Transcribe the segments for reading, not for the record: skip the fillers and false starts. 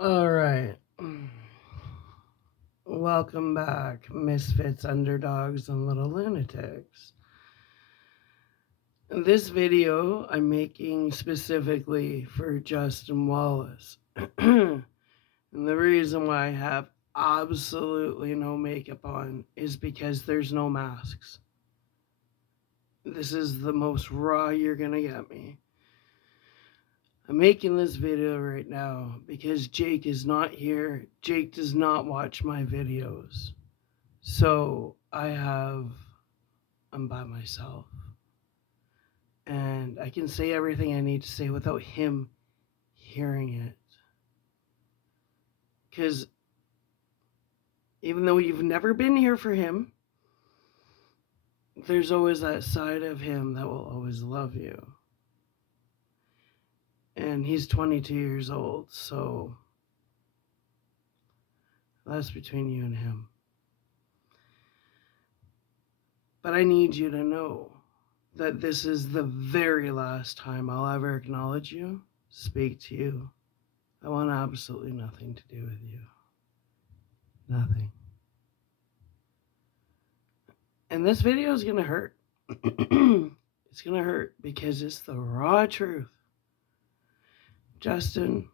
All right. Welcome back, misfits, underdogs, and little lunatics. This video I'm making specifically for Justin Wallace. And the reason why I have absolutely no makeup on is because there's no masks. This is the most raw you're gonna get me. I'm making this video right now because Jake is not here. Jake does not watch my videos. So I'm by myself. And I can say everything I need to say without him hearing it. Because even though you've never been here for him, there's always that side of him that will always love you. And he's 22 years old, so that's between you and him. But I need you to know that this is the very last time I'll ever acknowledge you, speak to you. I want absolutely nothing to do with you. Nothing. And this video is going to hurt. It's going to hurt because it's the raw truth. Justin,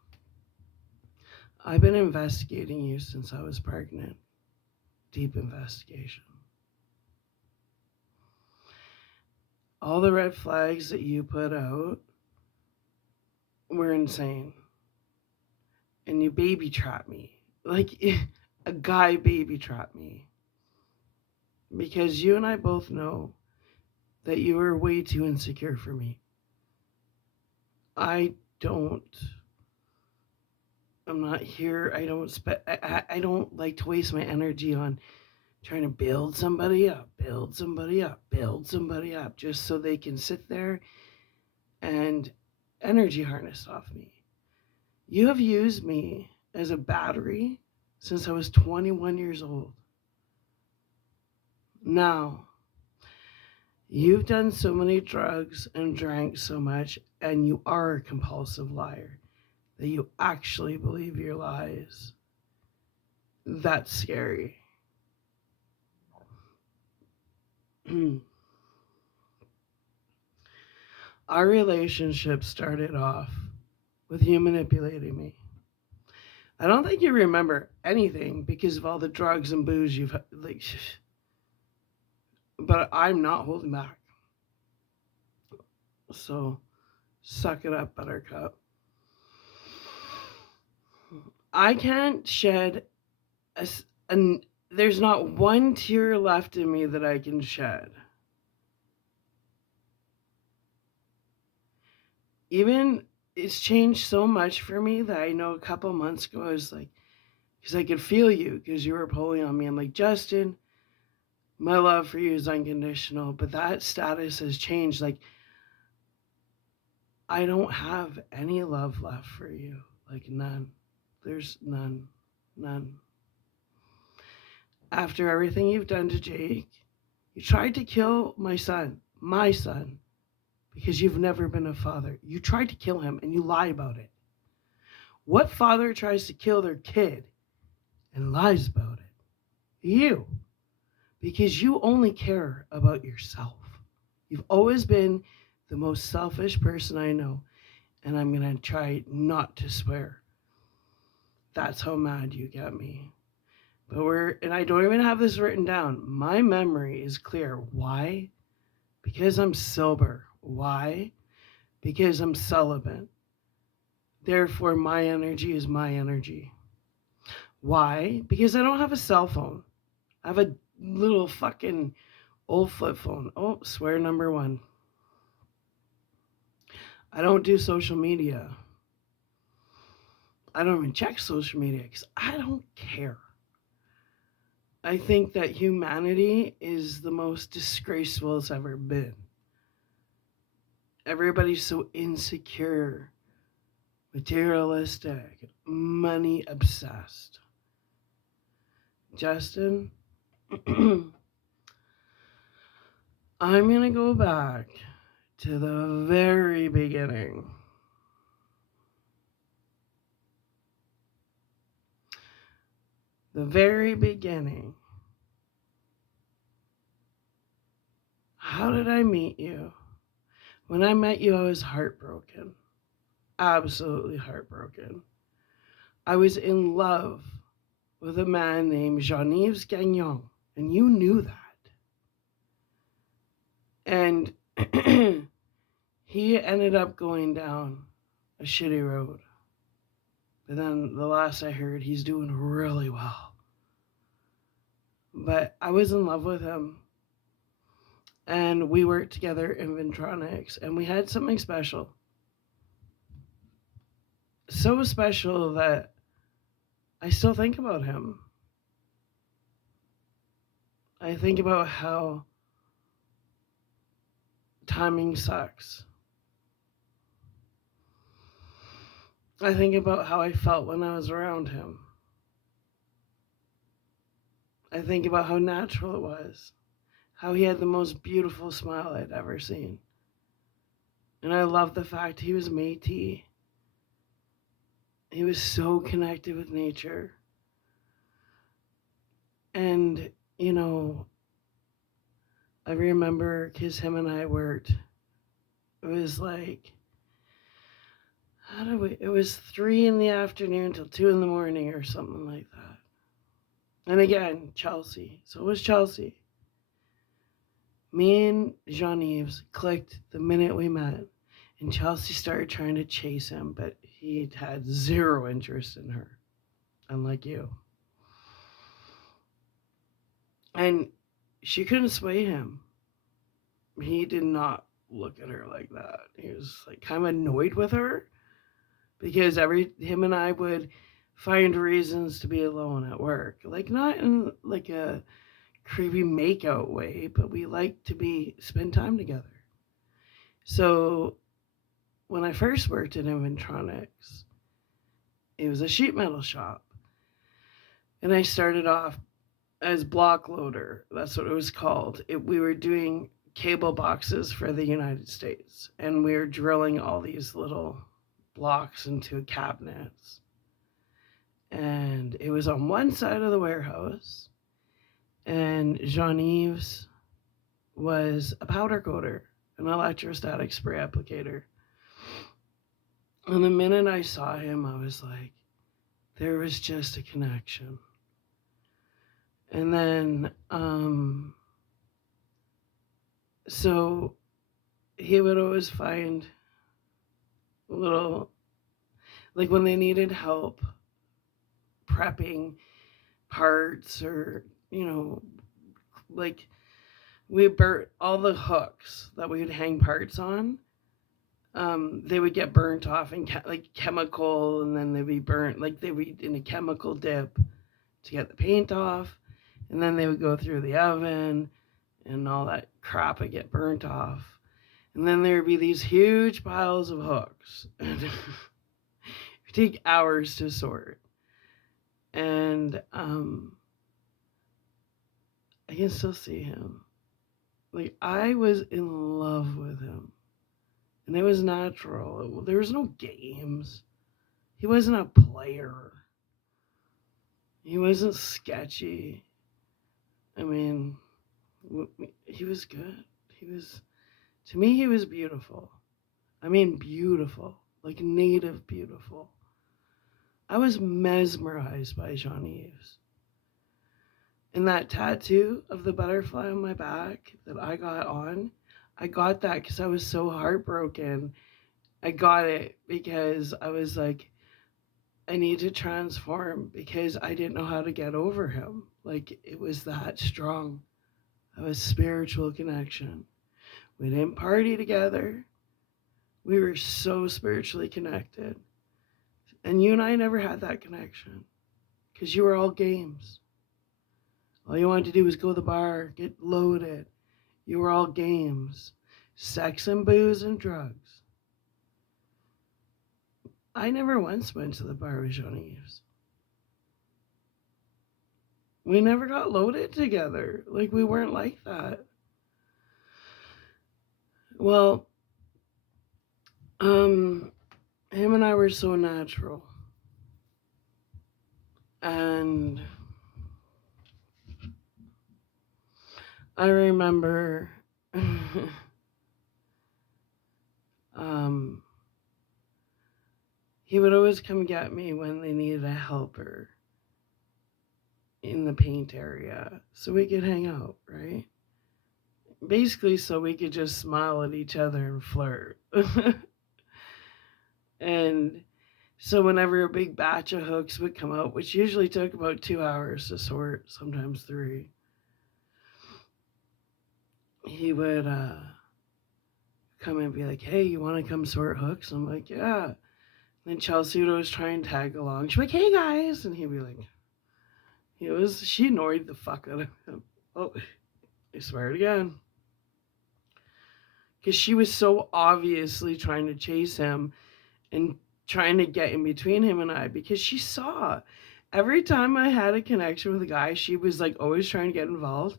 I've been investigating you since I was pregnant. Deep investigation. All the red flags that you put out were insane. And you baby trapped me. Like a guy baby trapped me. Because you and I both know that you were way too insecure for me. I'm not here. I don't like to waste my energy on trying to build somebody up, just so they can sit there and energy harness off me. You have used me as a battery since I was 21 years old. Now, you've done so many drugs and drank so much, and you are a compulsive liar, that you actually believe your lies. That's scary. Our relationship started off with you manipulating me. I don't think you remember anything because of all the drugs and booze you've like. But I'm not holding back. So, suck it up, Buttercup. I can't shed there's not one tear left in me that I can shed. Even it's changed so much for me that I know a couple months ago I was like, because I could feel you because you were pulling on me. I'm like, Justin, my love for you is unconditional, but that status has changed. Like, I don't have any love left for you. Like, none. There's none. None. After everything you've done to Jake, you tried to kill my son, because you've never been a father. You tried to kill him and you lie about it. What father tries to kill their kid and lies about it? You. Because you only care about yourself. You've always been the most selfish person I know, and I'm going to try not to swear. That's how mad you get me. And I don't even have this written down. My memory is clear. Why? Because I'm sober. Why? Because I'm celibate. Therefore, my energy is my energy. Why? Because I don't have a cell phone. I have a little fucking old flip phone. Oh, swear number one. I don't do social media. I don't even check social media because I don't care. I think that humanity is the most disgraceful it's ever been. Everybody's so insecure, materialistic, money obsessed. Justin, I'm going to go back to the very beginning. The very beginning. How did I meet you? When I met you, I was heartbroken. Absolutely heartbroken. I was in love with a man named Jean-Yves Gagnon, and you knew that. And he ended up going down a shitty road. But then the last I heard, he's doing really well. But I was in love with him. And we worked together in Ventronics, and we had something special. So special that I still think about him. I think about how timing sucks. I think about how I felt when I was around him. I think about how natural it was, how he had the most beautiful smile I'd ever seen. And I love the fact he was Métis. He was so connected with nature. And, you know, I remember because him and I worked, it was like, it was 3 in the afternoon till 2 in the morning or something like that. And again, Chelsea. So it was Chelsea. Me and Jean-Yves clicked the minute we met. And Chelsea started trying to chase him, but he had zero interest in her, unlike you. And she couldn't sway him. He did not look at her like that. He was like kind of annoyed with her because him and I would find reasons to be alone at work. Like not in like a creepy makeout way, but we like to spend time together. So when I first worked at Inventronics, it was a sheet metal shop. And I started off as block loader. That's what it was called. We were doing cable boxes for the United States. And we were drilling all these little blocks into cabinets. And it was on one side of the warehouse. And Jean-Yves was a powder coater, an electrostatic spray applicator. And the minute I saw him, I was like, there was just a connection. And then, so he would always find a little, like when they needed help prepping parts or, you know, like we burnt all the hooks that we would hang parts on. They would get burnt off in like chemical, and then they'd be burnt, like they would in a chemical dip to get the paint off, and then they would go through the oven, and all that crap would get burnt off, and then there would be these huge piles of hooks, and it would take hours to sort, and I can still see him. Like I was in love with him. And it was natural. There was no games. He wasn't a player. He wasn't sketchy. I mean, he was good. To me, he was beautiful. I mean, beautiful. Like native beautiful. I was mesmerized by Jean-Yves. And that tattoo of the butterfly on my back that I got that because I was so heartbroken. I got it because I was like, I need to transform because I didn't know how to get over him. Like it was that strong of a spiritual connection. We didn't party together. We were so spiritually connected. And you and I never had that connection because you were all games. All you wanted to do was go to the bar, get loaded. You were all games, sex and booze and drugs. I never once went to the bar with Jean-Yves. We never got loaded together. Like, we weren't like that. Well, him and I were so natural. And I remember he would always come get me when they needed a helper in the paint area so we could hang out, right? Basically, so we could just smile at each other and flirt. And so, whenever a big batch of hooks would come out, which usually took about 2 hours to sort, sometimes 3, he would come and be like, "Hey, you want to come sort hooks?" I'm like, "Yeah." And then Chelsea would always try and tag along. She'd be like, "Hey guys," and he'd be like, she annoyed the fuck out of him. Oh, I swear it again. Because she was so obviously trying to chase him and trying to get in between him and I, because she saw every time I had a connection with a guy, she was like always trying to get involved.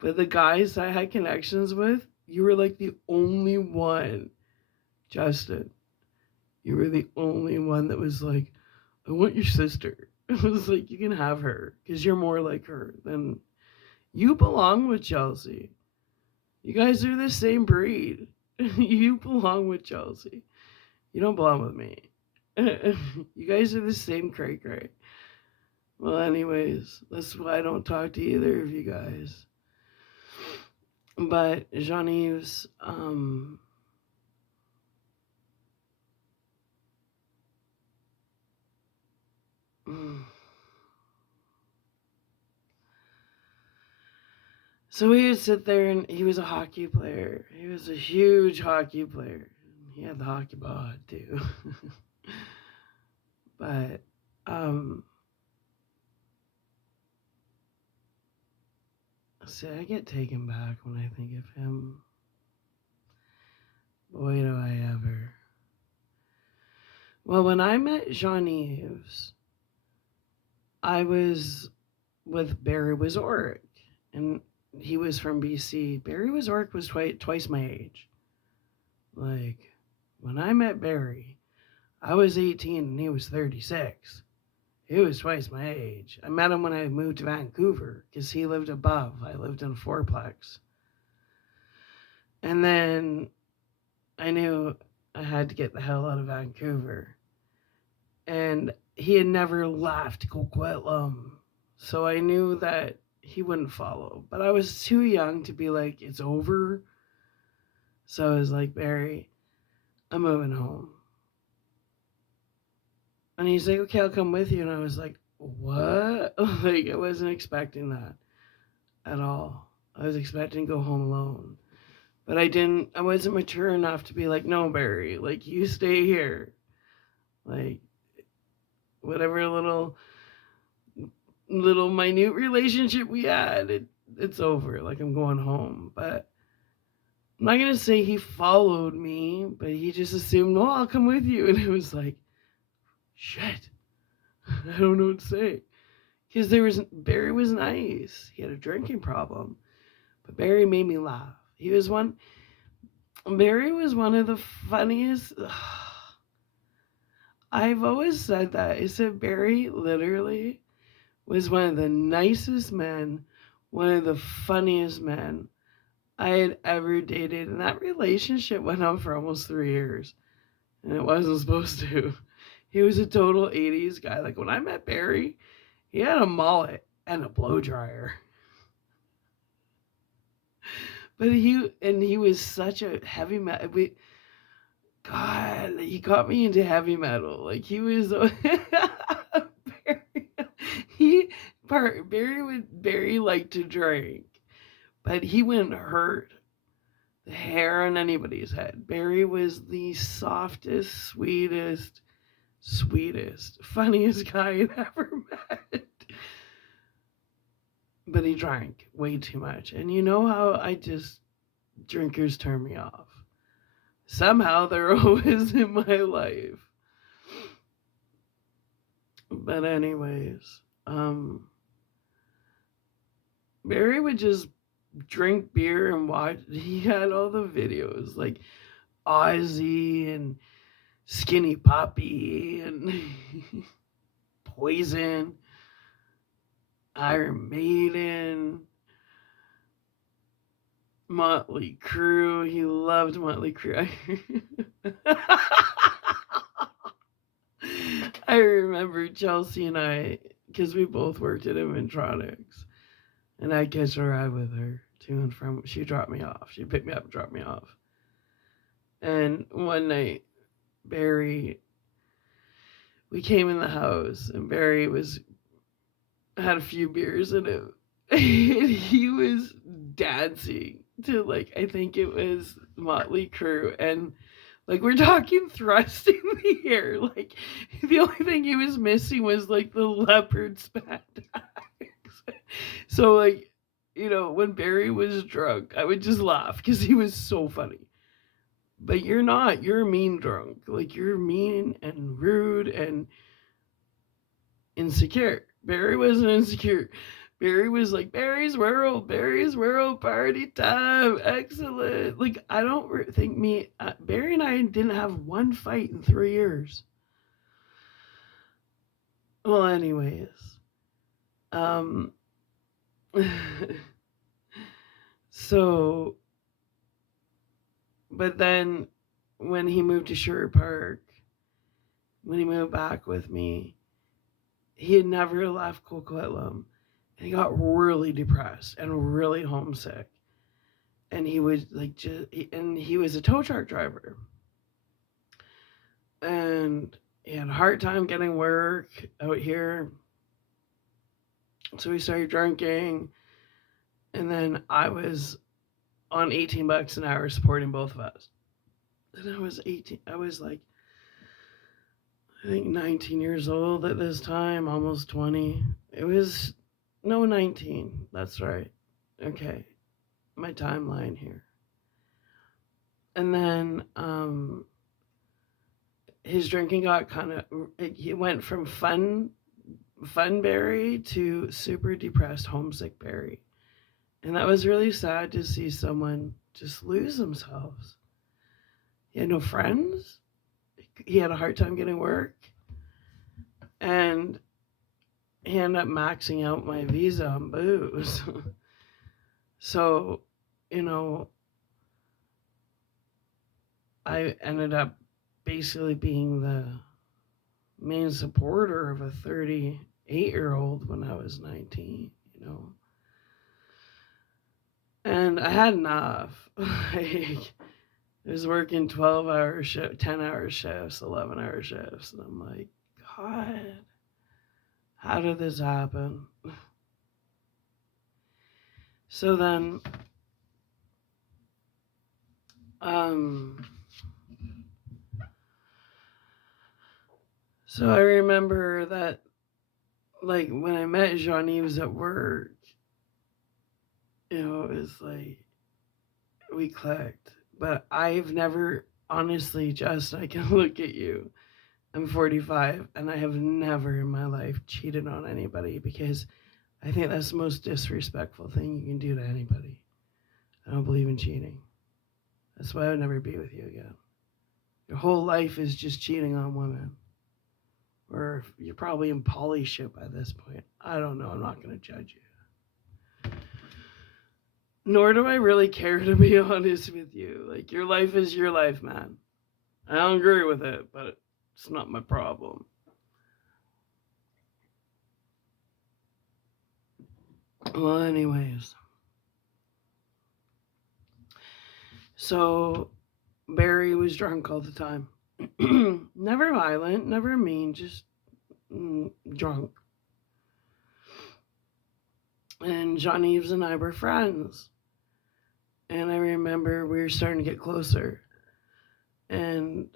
But the guys I had connections with, you were like the only one, Justin. You were the only one that was like, "I want your sister." It was like, you can have her because you're more like her than you belong with Chelsea. You guys are the same breed. You belong with Chelsea. You don't belong with me. You guys are the same cray cray. Well, anyways, that's why I don't talk to either of you guys. But Jean-Yves, so we would sit there, and he was a hockey player. He was a huge hockey player. He had the hockey bod too. But see, I get taken back when I think of him. Boy, do I ever. Well, when I met Jean-Yves, I was with Barry Wazorek, and he was from BC. Barry Wazorek was twice my age. Like, when I met Barry, I was 18 and he was 36. He was twice my age. I met him when I moved to Vancouver because he lived above. I lived in a fourplex. And then I knew I had to get the hell out of Vancouver. And he had never left Coquitlam. So I knew that he wouldn't follow. But I was too young to be like, it's over. So I was like, Barry, I'm moving home. And he's like, okay, I'll come with you. And I was like, what? Like, I wasn't expecting that at all. I was expecting to go home alone. But I wasn't mature enough to be like, no, Barry, like, you stay here. Like, whatever little minute relationship we had, it's over. Like, I'm going home. But I'm not going to say he followed me, but he just assumed, no, I'll come with you. And it was like, shit. I don't know what to say. Because Barry was nice. He had a drinking problem. But Barry made me laugh. Barry was one of the funniest. I've always said that. I said Barry literally was one of the nicest men, one of the funniest men I had ever dated. And that relationship went on for almost 3 years. And it wasn't supposed to. He was a total 80s guy. Like, when I met Barry, he had a mullet and a blow dryer. But he was such a heavy metal. God, he got me into heavy metal. Like, he was Barry liked to drink, but he wouldn't hurt the hair on anybody's head. Barry was the softest, sweetest, funniest guy I'd ever met. But he drank way too much. And you know how drinkers turn me off. Somehow they're always in my life. But anyways, Barry would just drink beer and watch. He had all the videos, like Ozzy and Skinny Puppy and Poison, Iron Maiden, Motley Crue. He loved Motley Crue. I remember Chelsea and I, because we both worked at Inventronics, and I'd catch a ride with her to and from. She dropped me off. She picked me up and dropped me off. And one night, Barry, we came in the house, and Barry had a few beers in him. And he was dancing to, like, I think it was Motley Crue, and like, we're talking thrust in the air. Like, the only thing he was missing was like the leopard spandex. So, like, when Barry was drunk, I would just laugh because he was so funny. But you're not. You're mean drunk. Like, you're mean and rude and insecure. Barry wasn't insecure. Barry was like, Barry's World, party time, excellent. Like, I don't think Barry and I didn't have one fight in 3 years. Well, anyways, so, but then when he moved to Sherwood Park, when he moved back with me, he had never left Coquitlam. And he got really depressed and really homesick. And he would he was a tow truck driver. And he had a hard time getting work out here. So he started drinking. And then I was on $18 an hour supporting both of us. And I was 18. I was like, I think 19 years old at this time, almost 20. It was, no, 19. That's right. Okay. My timeline here. And then his drinking got he went from fun Barry to super depressed, homesick Barry. And that was really sad to see someone just lose themselves. He had no friends. He had a hard time getting work. And he ended up maxing out my visa on booze. So, I ended up basically being the main supporter of a 38-year-old when I was 19, And I had enough. I was working 12-hour shifts, 10-hour shifts, 11-hour shifts. And I'm like, God, how did this happen? So then, so I remember that, like, when I met Jean-Yves at work, it was like, we clicked. But I've never, honestly, Jess, I can look at you. I'm 45, and I have never in my life cheated on anybody because I think that's the most disrespectful thing you can do to anybody. I don't believe in cheating. That's why I would never be with you again. Your whole life is just cheating on women. Or you're probably in poly shit by this point. I don't know. I'm not going to judge you. Nor do I really care, to be honest with you. Like, your life is your life, man. I don't agree with it, but it's not my problem. Well, anyways. So, Barry was drunk all the time. Never violent, never mean, just drunk. And Jean-Yves and I were friends. And I remember we were starting to get closer. And,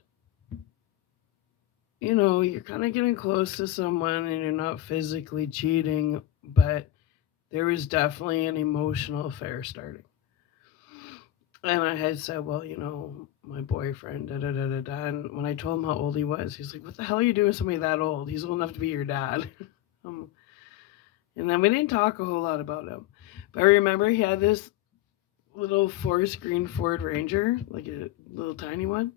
you're kind of getting close to someone and you're not physically cheating, but there was definitely an emotional affair starting. And I had said, well, my boyfriend, da-da-da-da-da. And when I told him how old he was, he's like, what the hell are you doing with somebody that old? He's old enough to be your dad. And then we didn't talk a whole lot about him. But I remember he had this little forest green Ford Ranger, like a little tiny one.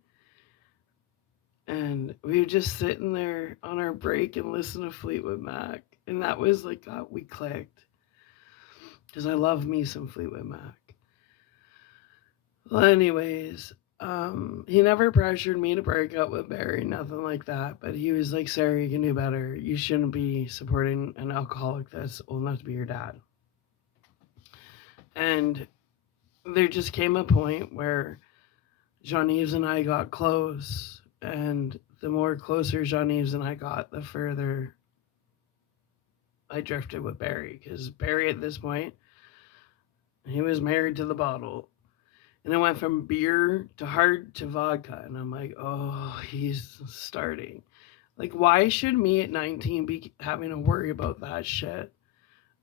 And we would just sit in there on our break and listen to Fleetwood Mac. And that was like, we clicked. Because I love me some Fleetwood Mac. Well, anyways, he never pressured me to break up with Barry, nothing like that. But he was like, Sarah, you can do better. You shouldn't be supporting an alcoholic that's old enough to be your dad. And there just came a point where Jean-Yves and I got close. And the more closer Jean-Yves and I got, the further I drifted with Barry. Because Barry, at this point, he was married to the bottle. And it went from beer to hard to vodka. And I'm like, oh, he's starting. Like, why should me at 19 be having to worry about that shit?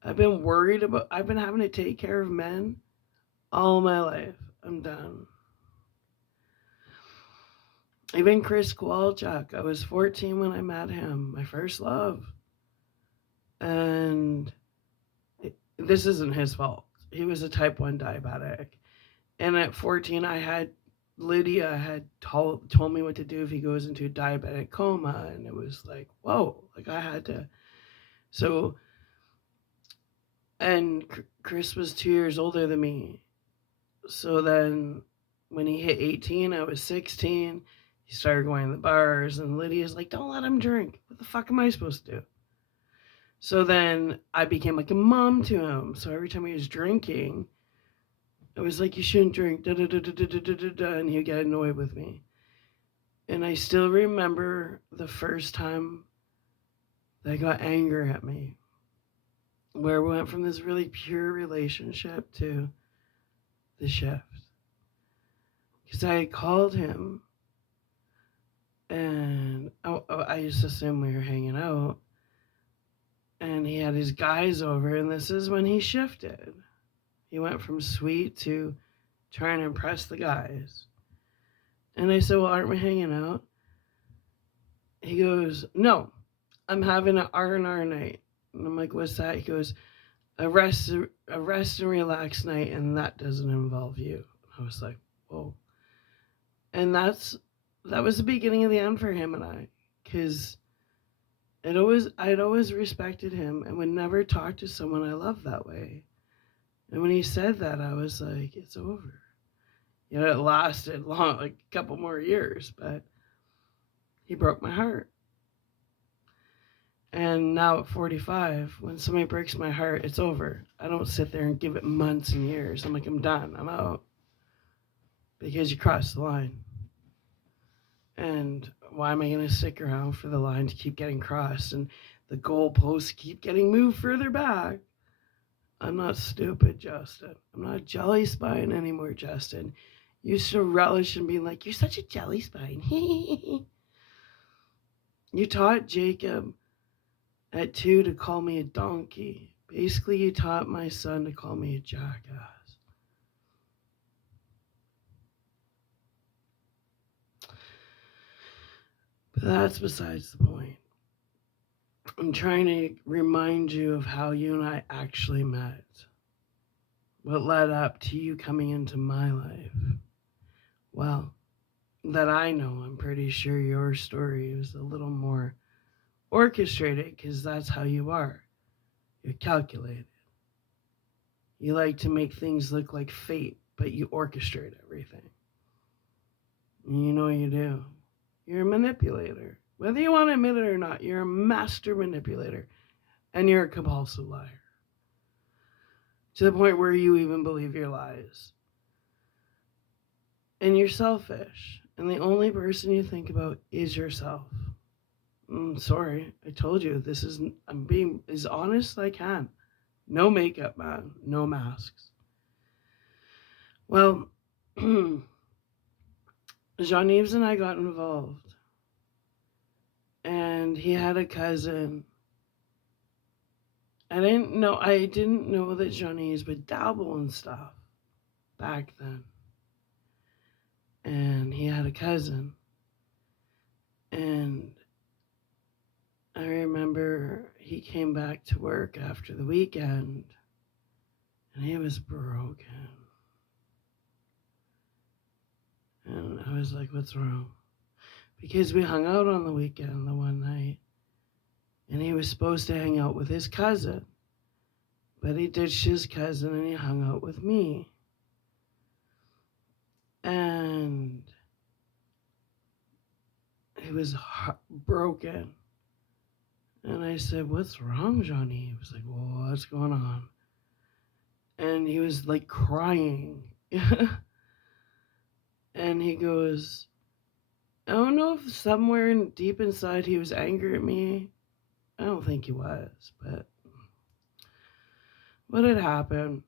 I've been having to take care of men all my life. I'm done. Even Chris Kowalczyk, I was 14 when I met him, my first love. And this isn't his fault. He was a type 1 diabetic. And at 14, Lydia had told me what to do if he goes into a diabetic coma. And it was like, whoa, like I had to. So, and Chris was 2 years older than me. So then when he hit 18, I was 16. He started going to the bars, and Lydia's like, don't let him drink. What the fuck am I supposed to do? So then I became like a mom to him. So every time he was drinking, I was like, you shouldn't drink, and he'd get annoyed with me. And I still remember the first time they got anger at me, where we went from this really pure relationship to the shift. Because I called him, and I just assumed we were hanging out, and he had his guys over, and this is when he shifted. He went from sweet to trying to impress the guys. And I said, well, aren't we hanging out? He goes, no, I'm having an R&R night. And I'm like, what's that? He goes, a rest and relax night, and that doesn't involve you. I was like, whoa. And that was the beginning of the end for him and I, because I'd always respected him and would never talk to someone I loved that way. And when he said that, I was like, it's over. You know, it lasted long, like a couple more years, but he broke my heart. And now at 45, when somebody breaks my heart, it's over. I don't sit there and give it months and years. I'm like, I'm done. I'm out. Because you crossed the line. And why am I going to stick around for the line to keep getting crossed and the goalposts keep getting moved further back? I'm not stupid, Justin. I'm not jelly spine anymore, Justin. You used to relish in being like, you're such a jelly spine. You taught Jacob at 2 to call me a donkey. Basically, you taught my son to call me a jackass. But that's besides the point. I'm trying to remind you of how you and I actually met. What led up to you coming into my life. Well, that I know, I'm pretty sure your story is a little more orchestrated because that's how you are. You're calculated. You like to make things look like fate, but you orchestrate everything. And you know you do. You're a manipulator. Whether you want to admit it or not, you're a master manipulator. And you're a compulsive liar. To the point where you even believe your lies. And you're selfish. And the only person you think about is yourself. Sorry, I told you, I'm being as honest as I can. No makeup, man. No masks. Well, Jean-Yves and I got involved. And he had a cousin. I didn't know that Jean-Yves would dabble in stuff back then. And he had a cousin. And I remember he came back to work after the weekend and he was broken. And I was like, what's wrong? Because we hung out on the weekend the one night and he was supposed to hang out with his cousin. But he ditched his cousin and he hung out with me. And he was broken. And I said, "What's wrong, Johnny?" He was like, "Well, what's going on?" And he was like crying. And he goes, "I don't know if somewhere deep inside he was angry at me. I don't think he was, but what had happened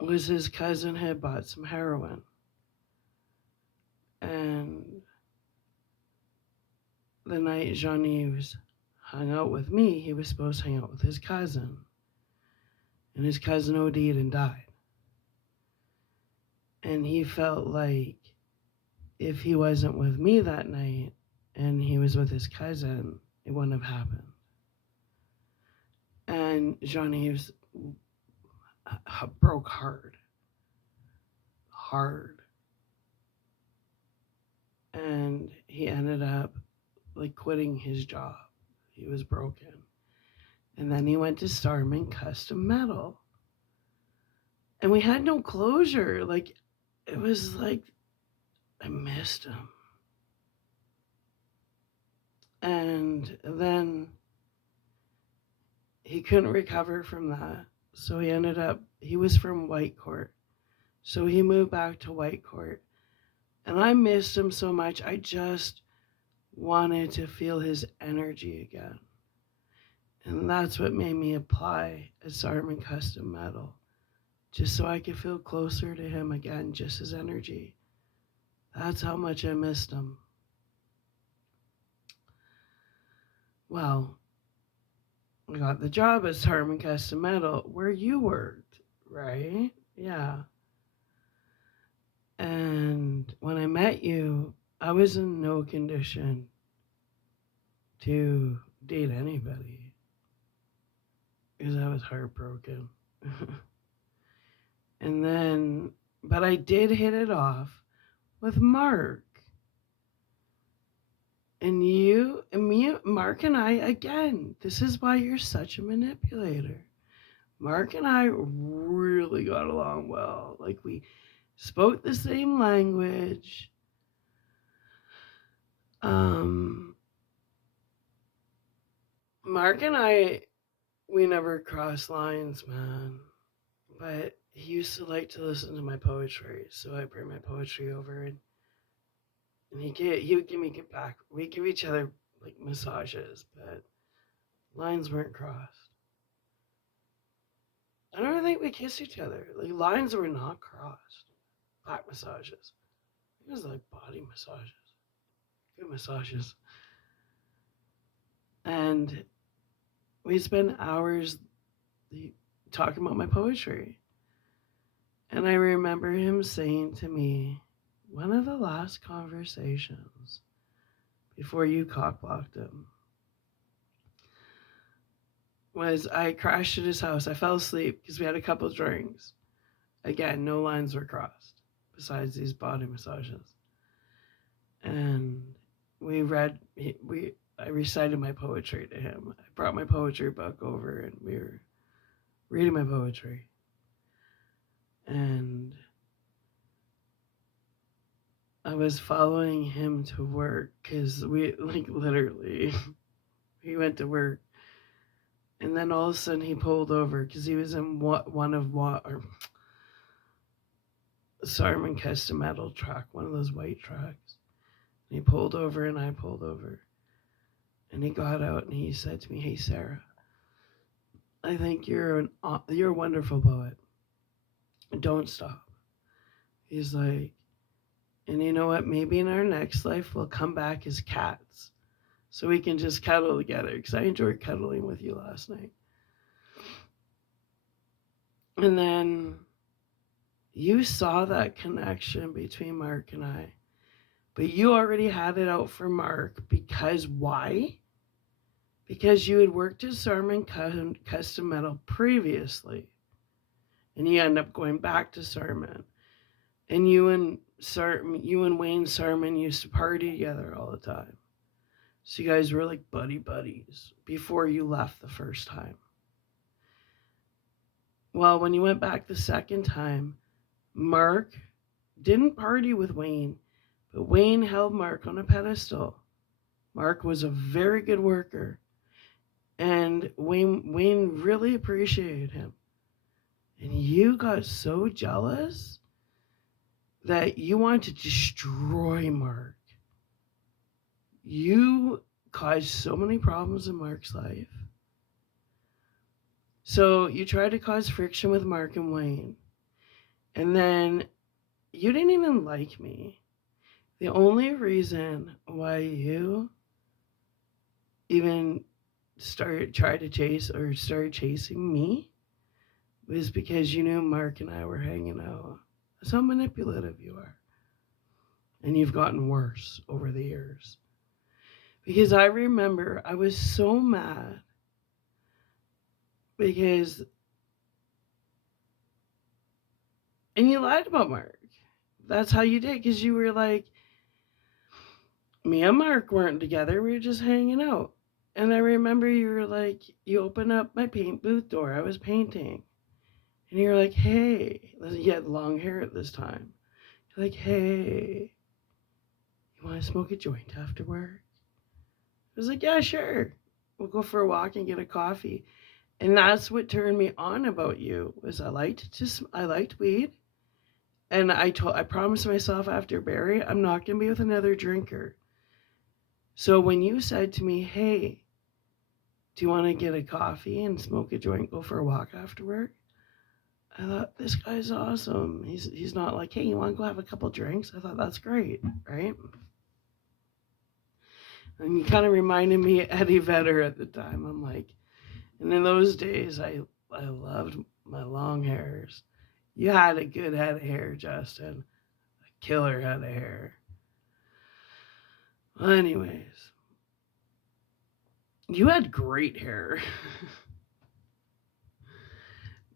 was his cousin had bought some heroin. And the night Johnny was hung out with me, he was supposed to hang out with his cousin. And his cousin OD'd and died. And he felt like if he wasn't with me that night and he was with his cousin, it wouldn't have happened. And Johnny was broke hard. And he ended up like quitting his job. He was broken. And then he went to Starman Custom Metal. And we had no closure. Like, it was like, I missed him. And then he couldn't recover from that. So he was from Whitecourt. So he moved back to Whitecourt. And I missed him so much. I just wanted to feel his energy again. And that's what made me apply at Starman Custom Metal. Just so I could feel closer to him again, just his energy. That's how much I missed him. Well, I got the job at Starman Custom Metal where you worked, right? Yeah. And when I met you, I was in no condition to date anybody because I was heartbroken. And then, but I did hit it off with Mark. And Mark and I, again, this is why you're such a manipulator. Mark and I really got along well. Like, we spoke the same language. Mark and I, we never crossed lines, man. But he used to like to listen to my poetry, so I bring my poetry over, and he would give me back. We give each other like massages, but lines weren't crossed. I don't think we kissed each other. Like, lines were not crossed. Back massages. It was like body massages. Good massages. And we spent hours talking about my poetry. And I remember him saying to me, one of the last conversations before you cockblocked him was I crashed at his house. I fell asleep because we had a couple of drinks. Again, no lines were crossed besides these body massages. And I recited my poetry to him. I brought my poetry book over and we were reading my poetry. And I was following him to work because we, like, literally, he went to work. And then all of a sudden he pulled over because he was in Starman Custom Metal truck, one of those white trucks. And he pulled over and I pulled over. And he got out and he said to me, "Hey, Sarah, I think you're a wonderful poet. Don't stop." He's like, "And you know what? Maybe in our next life we'll come back as cats so we can just cuddle together because I enjoyed cuddling with you last night." And then you saw that connection between Mark and I, but you already had it out for Mark because why? Because you had worked at Starman Custom Metal previously, and you end up going back to Starman. And you and Wayne Sarman used to party together all the time. So you guys were like buddies before you left the first time. Well, when you went back the second time, Mark didn't party with Wayne, but Wayne held Mark on a pedestal. Mark was a very good worker, and Wayne really appreciated him. And you got so jealous that you wanted to destroy Mark. You caused so many problems in Mark's life. So you tried to cause friction with Mark and Wayne. And then you didn't even like me. The only reason why you even started chasing me was because you knew Mark and I were hanging out. That's how manipulative you are. And you've gotten worse over the years. Because I remember I was so mad because, and you lied about Mark. That's how you did, because you were like, me and Mark weren't together, we were just hanging out. And I remember you were like, you opened up my paint booth door, I was painting. And you were like, hey, you had long hair at this time. You're like, hey, you want to smoke a joint after work? I was like, yeah, sure. We'll go for a walk and get a coffee. And that's what turned me on about you, was I liked weed. And I promised myself after Barry, I'm not going to be with another drinker. So when you said to me, hey, do you want to get a coffee and smoke a joint, go for a walk after work? I thought, this guy's awesome. He's not like, hey, you want to go have a couple drinks? I thought, that's great, right? And you kind of reminded me of Eddie Vedder at the time. I'm like, and in those days, I loved my long hairs. You had a good head of hair, Justin. A killer head of hair. Well, anyways, you had great hair.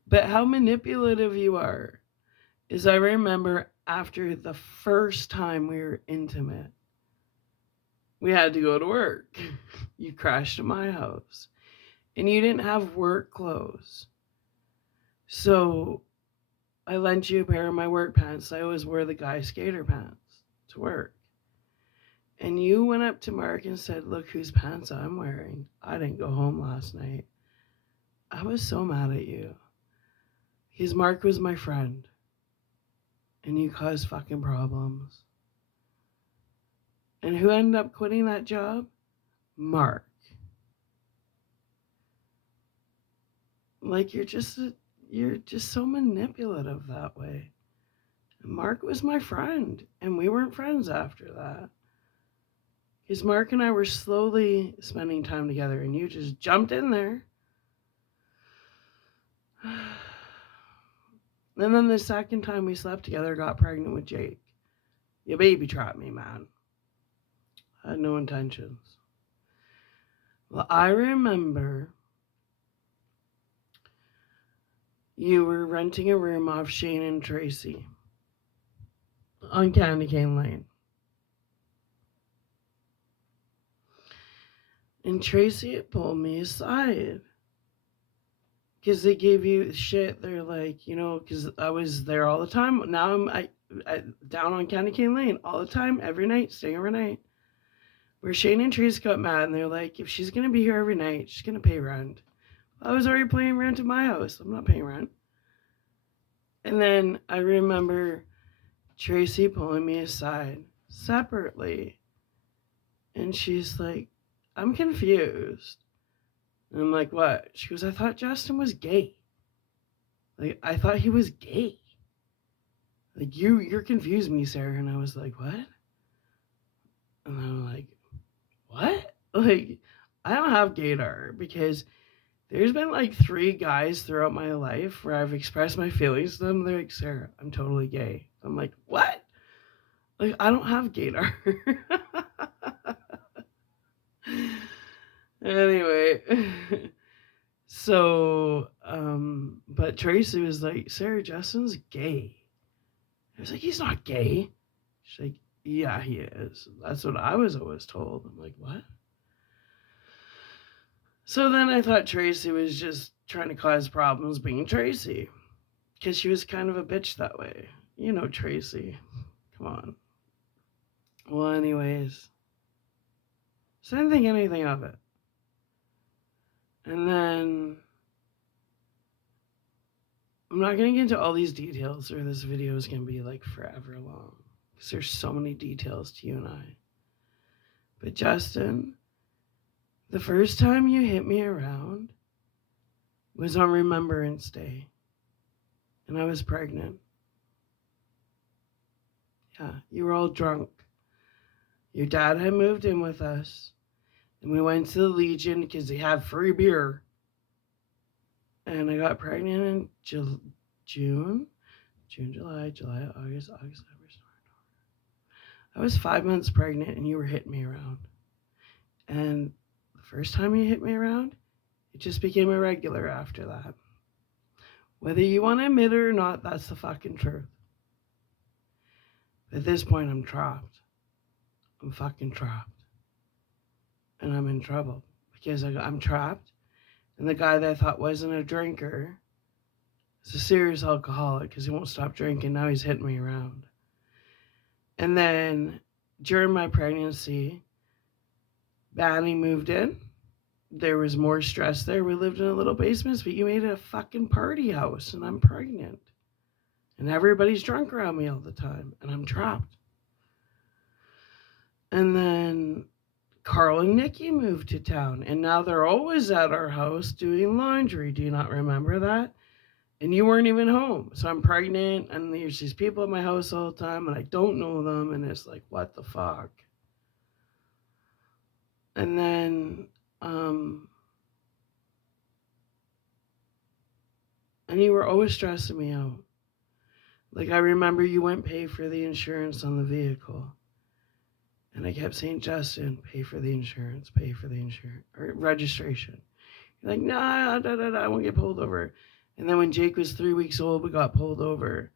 But how manipulative you are is I remember after the first time we were intimate, we had to go to work. You crashed at my house. And you didn't have work clothes. So I lent you a pair of my work pants. I always wear the guy skater pants to work. And you went up to Mark and said, look whose pants I'm wearing. I didn't go home last night. I was so mad at you. Because Mark was my friend. And you caused fucking problems. And who ended up quitting that job? Mark. Like, you're just so manipulative that way. And Mark was my friend. And we weren't friends after that. Because Mark and I were slowly spending time together, and you just jumped in there. And then the second time we slept together, got pregnant with Jake. You baby trapped me, man. I had no intentions. Well, I remember you were renting a room off Shane and Tracy on Candy Cane Lane. And Tracy had pulled me aside because they gave you shit. They're like, because I was there all the time. Now I'm down on Candy Cane Lane all the time, every night, staying overnight. Where Shane and Tracy got mad, and they're like, if she's going to be here every night, she's going to pay rent. I was already paying rent at my house. I'm not paying rent. And then I remember Tracy pulling me aside separately. And she's like, I'm confused. And I'm like, what? She goes, I thought Justin was gay. Like, I thought he was gay. Like, you're confusing me, Sarah. And I was like, what? And I'm like, what? Like, I don't have gaydar, because there's been like 3 guys throughout my life where I've expressed my feelings to them. They're like, Sarah, I'm totally gay. I'm like, what? Like, I don't have gaydar. Anyway, so, but Tracy was like, Sarah, Justin's gay. I was like, he's not gay. She's like, yeah, he is. That's what I was always told. I'm like, what? So then I thought Tracy was just trying to cause problems being Tracy, because she was kind of a bitch that way. You know Tracy. Come on. Well, anyways. So I didn't think anything of it. And then I'm not going to get into all these details or this video is going to be like forever long. Because there's so many details to you and I. But Justin, the first time you hit me around was on Remembrance Day. And I was pregnant. Yeah, you were all drunk. Your dad had moved in with us. And we went to the Legion because they had free beer. And I got pregnant in June, July, August, September. I was 5 months pregnant and you were hitting me around. And the first time you hit me around, it just became a regular after that. Whether you want to admit it or not, that's the fucking truth. At this point, I'm trapped. I'm fucking trapped. And I'm in trouble because I'm trapped. And the guy that I thought wasn't a drinker is a serious alcoholic because he won't stop drinking. Now he's hitting me around. And then during my pregnancy, Banny moved in. There was more stress there. We lived in a little basement, but you made it a fucking party house, and I'm pregnant. And everybody's drunk around me all the time, and I'm trapped. And then Carl and Nikki moved to town, and now they're always at our house doing laundry. Do you not remember that? And you weren't even home. So I'm pregnant, and there's these people at my house all the time, and I don't know them, and it's like, what the fuck? And then, and you were always stressing me out. Like, I remember you went pay for the insurance on the vehicle. And I kept saying, Justin, pay for the insurance, or registration. You're like, nah, I won't get pulled over. And then when Jake was 3 weeks old, we got pulled over.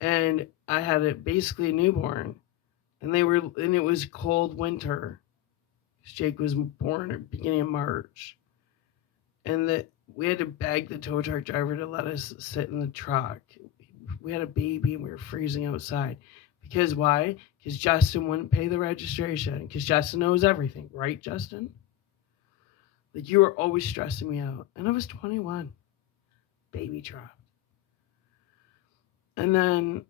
And I had basically a newborn. And it was cold winter. Jake was born at the beginning of March. And we had to beg the tow truck driver to let us sit in the truck. We had a baby and we were freezing outside. Because why? Because Justin wouldn't pay the registration. Because Justin knows everything. Right, Justin? Like, you were always stressing me out. And I was 21. Baby trapped. And then,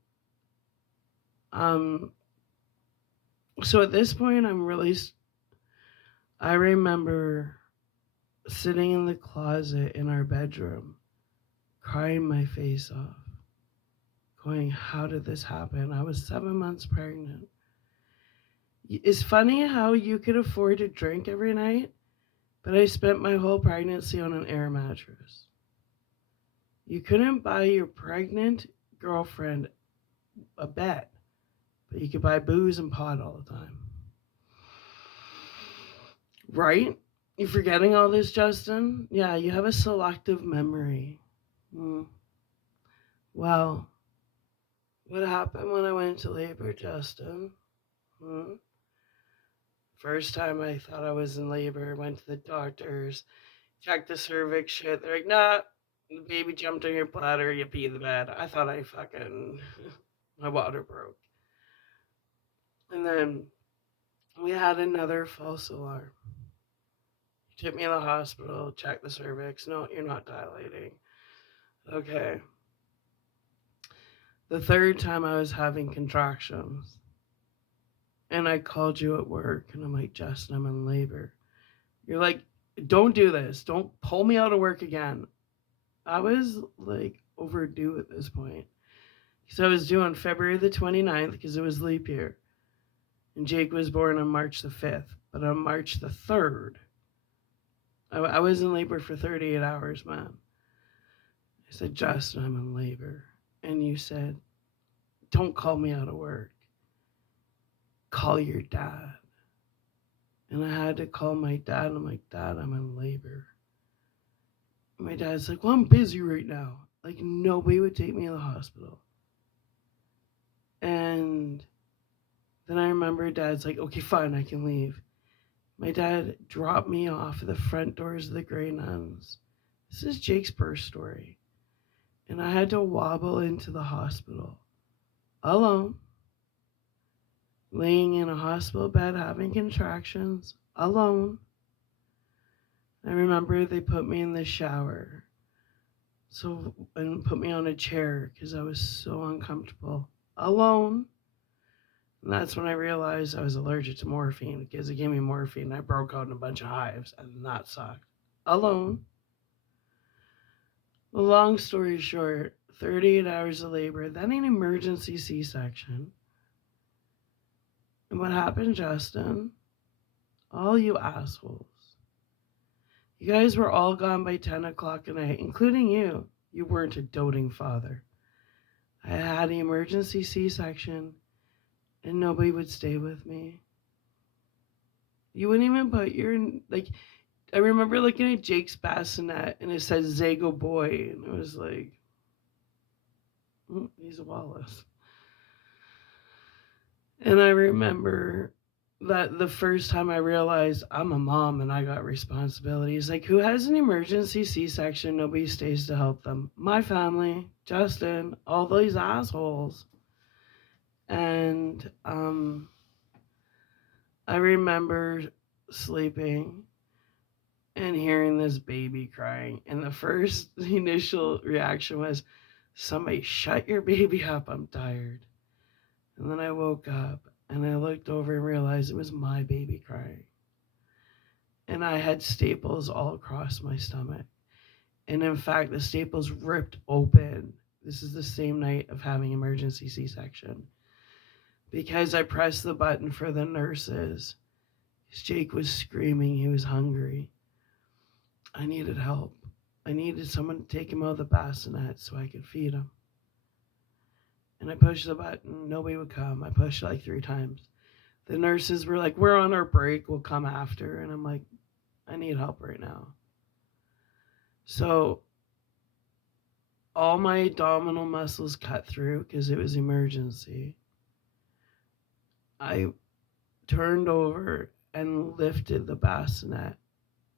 so at this point, I remember sitting in the closet in our bedroom, crying my face off, going, how did this happen? I was 7 months pregnant. It's funny how you could afford to drink every night, but I spent my whole pregnancy on an air mattress. You couldn't buy your pregnant girlfriend a bed, but you could buy booze and pot all the time. Right? You forgetting all this, Justin? Yeah, you have a selective memory. Well, what happened when I went to labor, Justin? First time I thought I was in labor, went to the doctors, checked the cervix shit. They're like, nah, the baby jumped on your bladder, you pee in the bed. I thought my water broke. And then we had another false alarm. You took me to the hospital, checked the cervix. No, you're not dilating. Okay. The third time I was having contractions. And I called you at work, and I'm like, Justin, I'm in labor. You're like, don't do this. Don't pull me out of work again. I was like overdue at this point. Because I was due on February the 29th because it was leap year. And Jake was born on March the 5th. But on March the 3rd, I was in labor for 38 hours, man. I said, Justin, I'm in labor. And you said, don't call me out of work. Call your dad. And I had to call my dad. And I'm like, Dad, I'm in labor. And my dad's like, well, I'm busy right now. Like, nobody would take me to the hospital. And then I remember Dad's like, okay, fine, I can leave. My dad dropped me off at the front doors of the Grey Nuns. This is Jake's birth story. And I had to wobble into the hospital. alone, laying in a hospital bed having contractions, alone. I remember they put me in the shower and put me on a chair because I was so uncomfortable, alone. And that's when I realized I was allergic to morphine because they gave me morphine. I broke out in a bunch of hives, and that sucked. Alone. Well, long story short, 38 hours of labor, then an emergency C-section. And what happened, Justin? All you assholes. You guys were all gone by 10 o'clock at night, including you. You weren't a doting father. I had an emergency C-section, and nobody would stay with me. You wouldn't even put your, like, I remember looking at Jake's bassinet, and it said Zago Boy, and it was like, he's a Wallace. And I remember that the first time I realized I'm a mom and I got responsibilities. Like, who has an emergency C-section? Nobody stays to help them. My family, Justin, all these assholes. And I remember sleeping and hearing this baby crying. And the first initial reaction was, somebody shut your baby up, I'm tired. And then I woke up and I looked over and realized it was my baby crying. And I had staples all across my stomach. And in fact, the staples ripped open. This is the same night of having emergency C-section. Because I pressed the button for the nurses. Jake was screaming, he was hungry. I needed help. I needed someone to take him out of the bassinet so I could feed him. And I pushed the button, nobody would come. I pushed it like 3 times. The nurses were like, we're on our break, we'll come after. And I'm like, I need help right now. So all my abdominal muscles cut through because it was emergency. I turned over and lifted the bassinet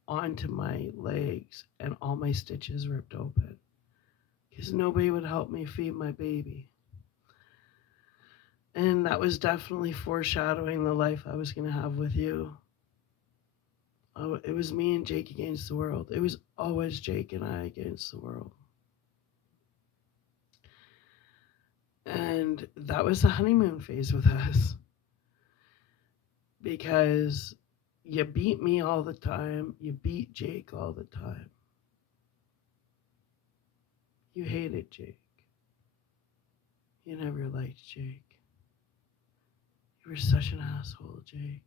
onto my legs, and all my stitches ripped open because nobody would help me feed my baby. And that was definitely foreshadowing the life I was going to have with you. It was me and Jake against the world. It was always Jake and I against the world. And that was the honeymoon phase with us. Because you beat me all the time. You beat Jake all the time. You hated Jake. You never liked Jake. You were such an asshole, Jake.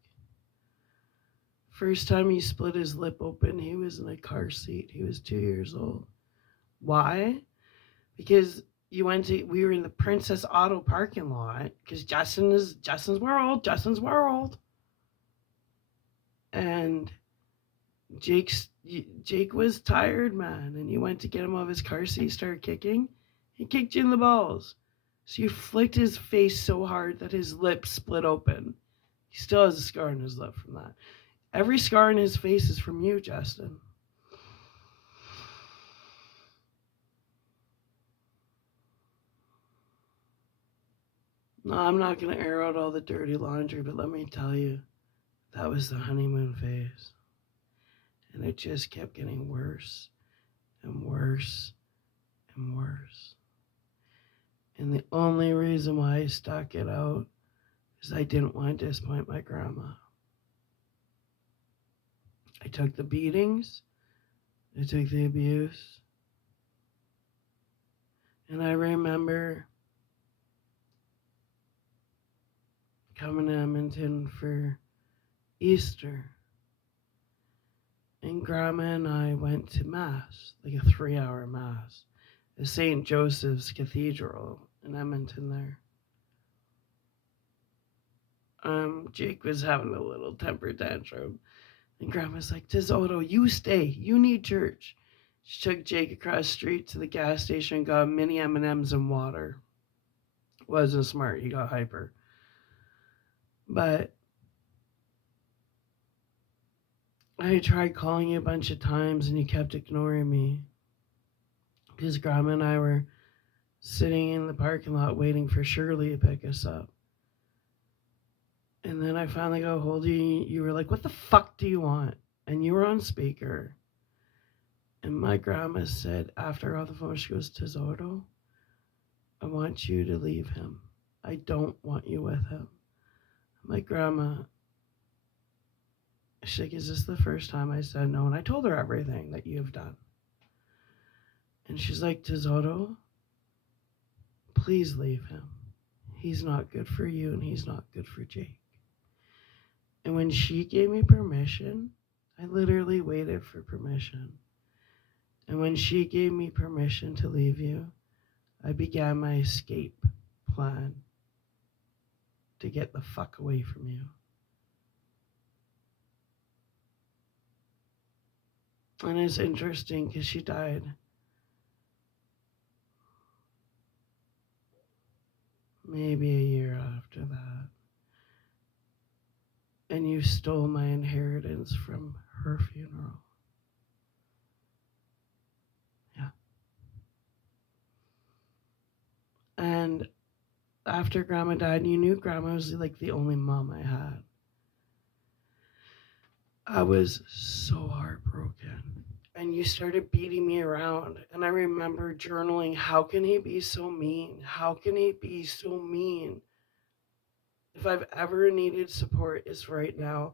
First time he split his lip open, he was in a car seat. He was 2 years old. Why? Because we were in the Princess Auto parking lot, because Justin's World. And Jake was tired, man, and you went to get him out of his car seat, started kicking. He kicked you in the balls. So you flicked his face so hard that his lip split open. He still has a scar on his lip from that. Every scar on his face is from you, Justin. No, I'm not going to air out all the dirty laundry, but let me tell you, that was the honeymoon phase. And it just kept getting worse and worse and worse. And the only reason why I stuck it out is I didn't want to disappoint my grandma. I took the beatings, I took the abuse, and I remember coming to Edmonton for Easter, and Grandma and I went to Mass, like a 3-hour Mass, at St. Joseph's Cathedral in Edmonton there. Jake was having a little temper tantrum. And Grandma's like, Tesoro, you stay. You need church. She took Jake across the street to the gas station and got mini M&Ms and water. Wasn't smart. He got hyper. But I tried calling you a bunch of times and you kept ignoring me. Because Grandma and I were sitting in the parking lot waiting for Shirley to pick us up. And then I finally got hold of you. You were like, "What the fuck do you want?" And you were on speaker. And my grandma said, after all the phone, she goes, "Tesoro, I want you to leave him. I don't want you with him." My grandma, she's like, "Is this the first time?" I said no. And I told her everything that you've done. And she's like, "Tesoro, please leave him. He's not good for you and he's not good for Jake." And when she gave me permission, I literally waited for permission. And when she gave me permission to leave you, I began my escape plan to get the fuck away from you. And it's interesting because she died maybe a year after that. And you stole my inheritance from her funeral. Yeah. And after Grandma died, you knew Grandma was like the only mom I had. I was so heartbroken. And you started beating me around. And I remember journaling, how can he be so mean? How can he be so mean? If I've ever needed support, it's right now.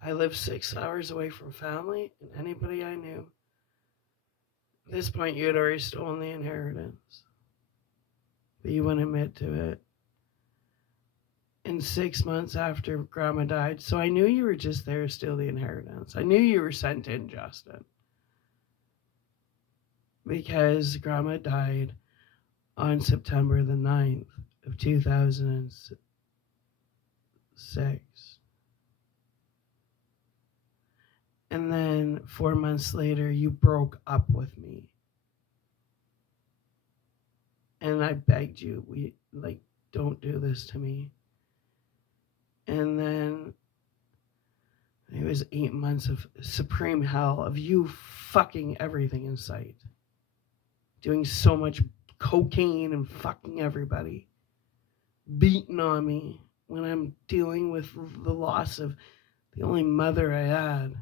I live 6 hours away from family and anybody I knew. At this point, you had already stolen the inheritance. But you wouldn't admit to it. And 6 months after Grandma died, so I knew you were just there to steal the inheritance. I knew you were sent in, Justin. Because Grandma died on September the 9th of 2006. And then 4 months later, you broke up with me. And I begged you, don't do this to me. And then it was 8 months of supreme hell of you fucking everything in sight. Doing so much cocaine and fucking everybody. Beating on me when I'm dealing with the loss of the only mother I had.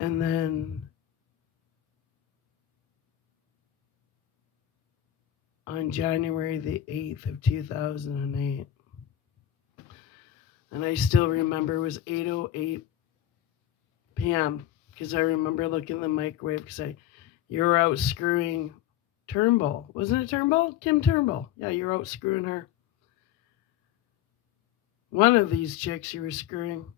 And then on January the 8th of 2008, and I still remember it was 8:08 p.m. because I remember looking in the microwave because you were out screwing Turnbull. Wasn't it Turnbull? Kim Turnbull. Yeah, you were out screwing her. One of these chicks you were screwing.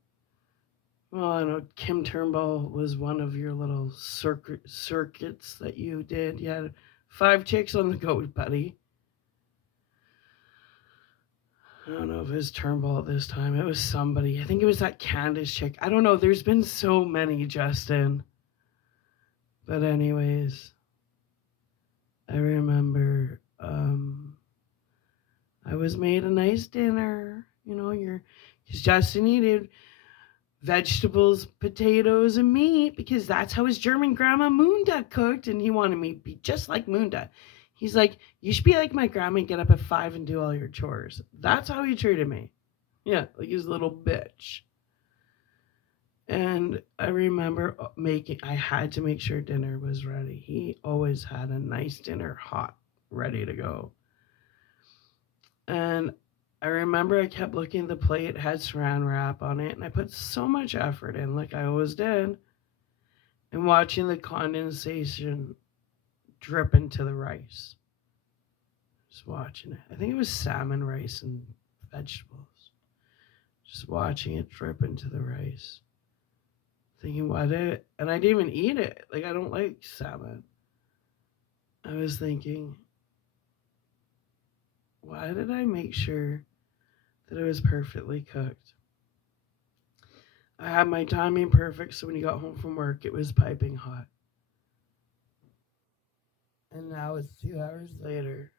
Well, I know Kim Turnbull was one of your little circuits that you did. You had 5 chicks on the go, buddy. I don't know if it was Turnbull this time. It was somebody. I think it was that Candace chick. I don't know. There's been so many, Justin. But anyways, I remember I was made a nice dinner. You know, because Justin needed vegetables, potatoes, and meat because that's how his German grandma Munda cooked, and he wanted me to be just like Munda. He's like, "You should be like my grandma and get up at 5 and do all your chores." That's how he treated me. Yeah, like his little bitch. And I remember I had to make sure dinner was ready. He always had a nice dinner hot, ready to go. And I remember I kept looking at the plate, it had saran wrap on it, and I put so much effort in, like I always did, and watching the condensation drip into the rice. Just watching it. I think it was salmon rice and vegetables. Just watching it drip into the rice. Thinking, and I didn't even eat it. Like, I don't like salmon. I was thinking, why did I make sure that it was perfectly cooked? I had my timing perfect, so when you got home from work, it was piping hot. And now it's 2 hours later,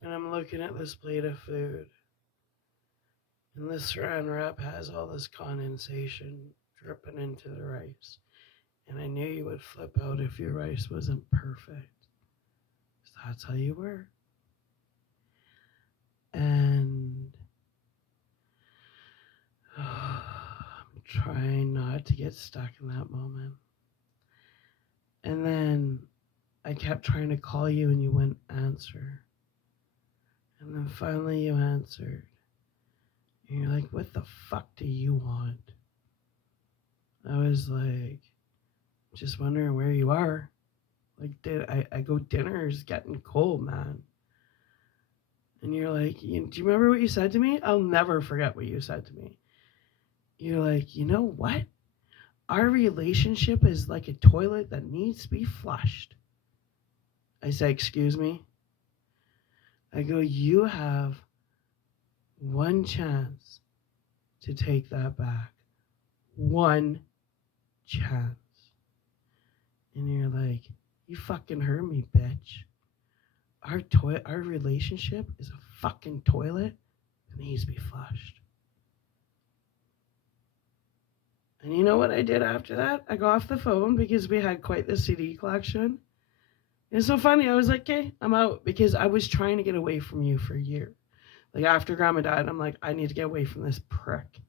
and I'm looking at this plate of food, and the saran wrap has all this condensation dripping into the rice. And I knew you would flip out if your rice wasn't perfect. that's how you were. And I'm trying not to get stuck in that moment. And then I kept trying to call you and you wouldn't answer. And then finally you answered. And you're like, what the fuck do you want? I was like, just wondering where you are. Like, I go, dinner's getting cold, man. And you're like, do you remember what you said to me? I'll never forget what you said to me. You're like, you know what? Our relationship is like a toilet that needs to be flushed. I say, excuse me? I go, you have one chance to take that back. One chance. And you're like, you fucking heard me, bitch. Our relationship is a fucking toilet that needs to be flushed. And you know what I did after that? I got off the phone because we had quite the CD collection. It's so funny. I was like, okay, I'm out, because I was trying to get away from you for a year. Like, after Grandma died, I'm like, I need to get away from this prick.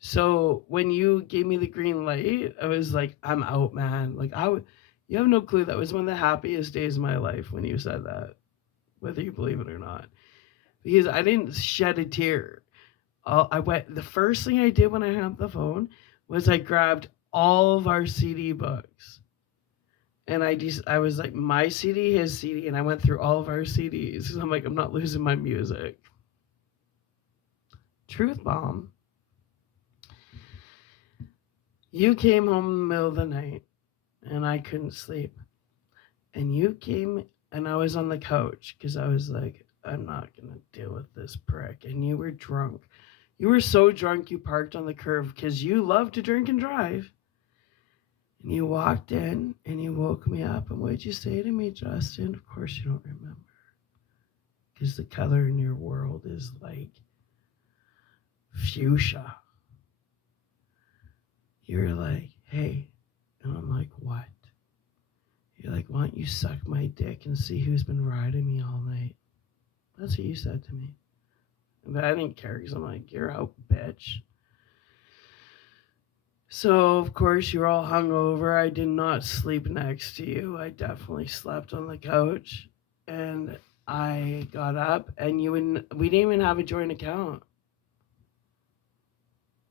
So when you gave me the green light, I was like, I'm out, man. Like, you have no clue. That was one of the happiest days of my life when you said that, whether you believe it or not, because I didn't shed a tear. The first thing I did when I hung up the phone was I grabbed all of our CD books. And I was like, my CD, his CD, and I went through all of our CDs. Because I'm like, I'm not losing my music. Truth bomb. You came home in the middle of the night, and I couldn't sleep. And you came, and I was on the couch, because I was like, I'm not going to deal with this prick. And you were drunk. You were so drunk you parked on the curb, because you love to drink and drive. And you walked in, and you woke me up. And what did you say to me, Justin? Of course you don't remember. Because the color in your world is like fuchsia. You're like, hey. And I'm like, what? You're like, why don't you suck my dick and see who's been riding me all night? That's what you said to me. But I didn't care, because I'm like, you're out, bitch. So, of course, you were all hungover. I did not sleep next to you. I definitely slept on the couch. And I got up, and we didn't even have a joint account.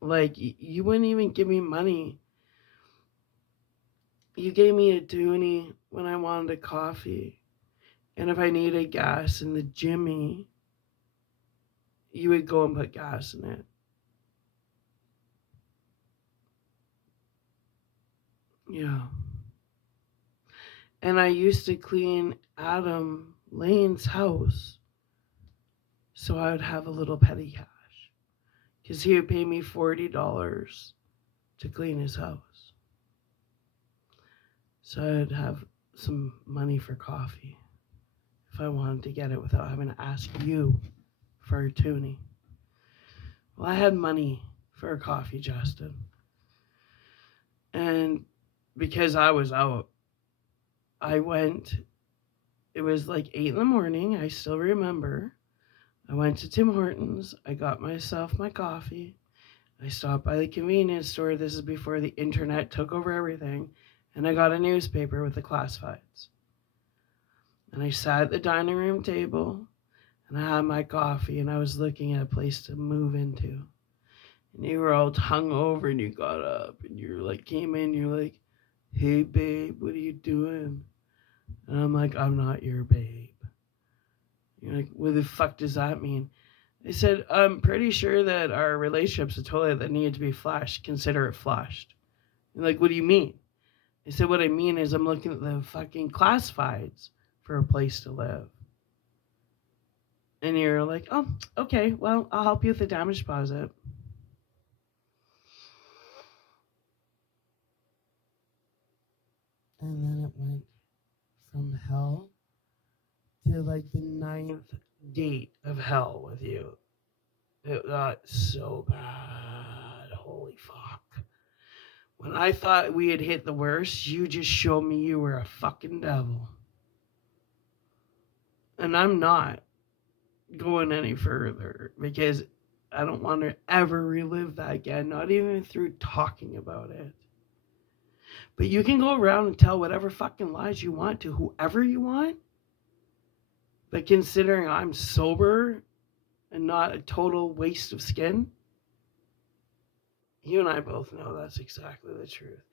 Like, you wouldn't even give me money. You gave me a toonie when I wanted a coffee. And if I needed gas in the Jimmy, you would go and put gas in it. Yeah. And I used to clean Adam Lane's house, so I would have a little petty cash, because he would pay me $40 to clean his house. So I'd have some money for coffee if I wanted to get it without having to ask you for a toonie. Well, I had money for a coffee, Justin. And because I was out, I went, it was like 8 in the morning, I still remember. I went to Tim Hortons, I got myself my coffee, I stopped by the convenience store, this is before the internet took over everything, and I got a newspaper with the classifieds. And I sat at the dining room table, and I had my coffee, and I was looking at a place to move into. And you were all hungover, and you got up, and you like came in, you're like, hey babe, what are you doing? And I'm like, I'm not your babe. You're like, what the fuck does that mean? I said, I'm pretty sure that our relationship's a toilet that needed to be flushed. Consider it flushed. You're like, what do you mean? I said, what I mean is I'm looking at the fucking classifieds for a place to live. And you're like, oh, okay, well, I'll help you with the damage deposit. And then it went from hell to like the 9th date of hell with you. It got so bad. Holy fuck. When I thought we had hit the worst, you just showed me you were a fucking devil. And I'm not going any further because I don't want to ever relive that again, not even through talking about it. But you can go around and tell whatever fucking lies you want to whoever you want. But considering I'm sober and not a total waste of skin, you and I both know that's exactly the truth.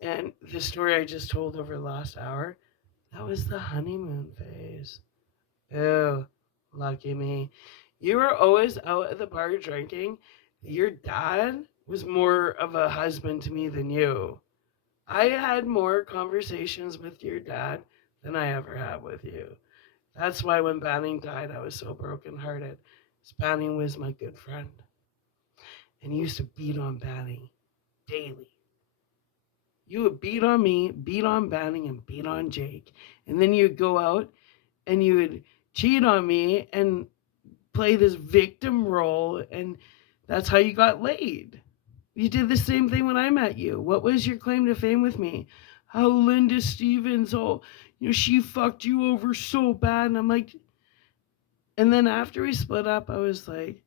And the story I just told over the last hour, that was the honeymoon phase. Ew, lucky me. You were always out at the bar drinking. Your dad was more of a husband to me than you. I had more conversations with your dad than I ever had with you. That's why when Banning died, I was so brokenhearted. Banning was my good friend. And he used to beat on Banning daily. You would beat on me, beat on Banning, and beat on Jake. And then you'd go out and you would cheat on me and play this victim role. And that's how you got laid. You did the same thing when I met you. What was your claim to fame with me? How Linda Stevens, she fucked you over so bad. And I'm like, and then after we split up, I was like,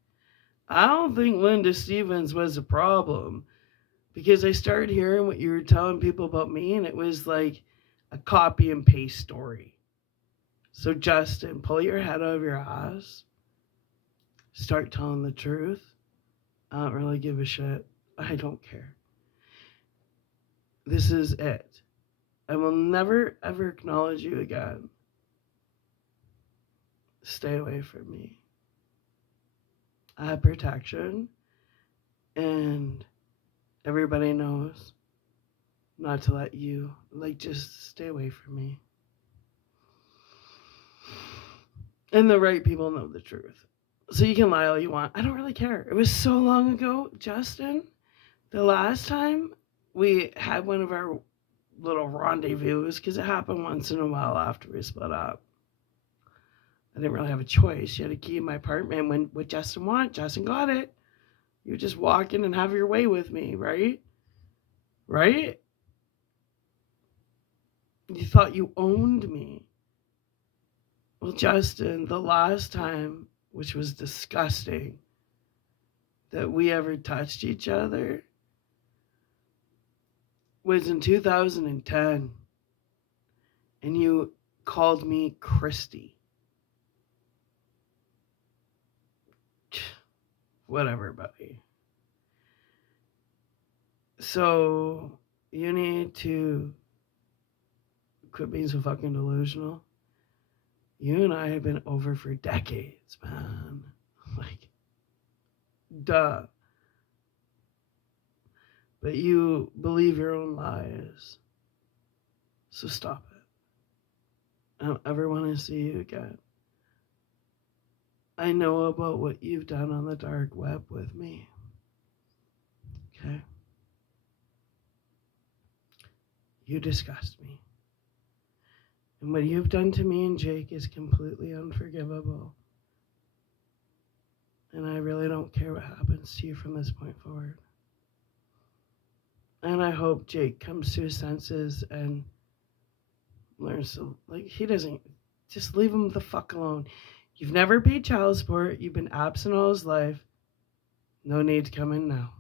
I don't think Linda Stevens was a problem. Because I started hearing what you were telling people about me, and it was like a copy and paste story. So Justin, pull your head out of your ass. Start telling the truth. I don't really give a shit. I don't care. This is it. I will never, ever acknowledge you again. Stay away from me. I have protection, and everybody knows not to let you, just stay away from me. And the right people know the truth. So you can lie all you want. I don't really care. It was so long ago, Justin. The last time we had one of our little rendezvous, because it happened once in a while after we split up. I didn't really have a choice. You had a key in my apartment. When what Justin wanted, Justin got it. You just walk in and have your way with me, right? Right? You thought you owned me. Well, Justin, the last time, which was disgusting, that we ever touched each other was in 2010. And you called me Christy. Whatever, buddy. So you need to quit being so fucking delusional. You and I have been over for decades, man. Like, duh. But you believe your own lies. So stop it. I don't ever want to see you again. I know about what you've done on the dark web with me. Okay? You disgust me. And what you've done to me and Jake is completely unforgivable. And I really don't care what happens to you from this point forward. And I hope Jake comes to his senses and learns to, he doesn't, just leave him the fuck alone. You've never paid child support. You've been absent all his life. No need to come in now.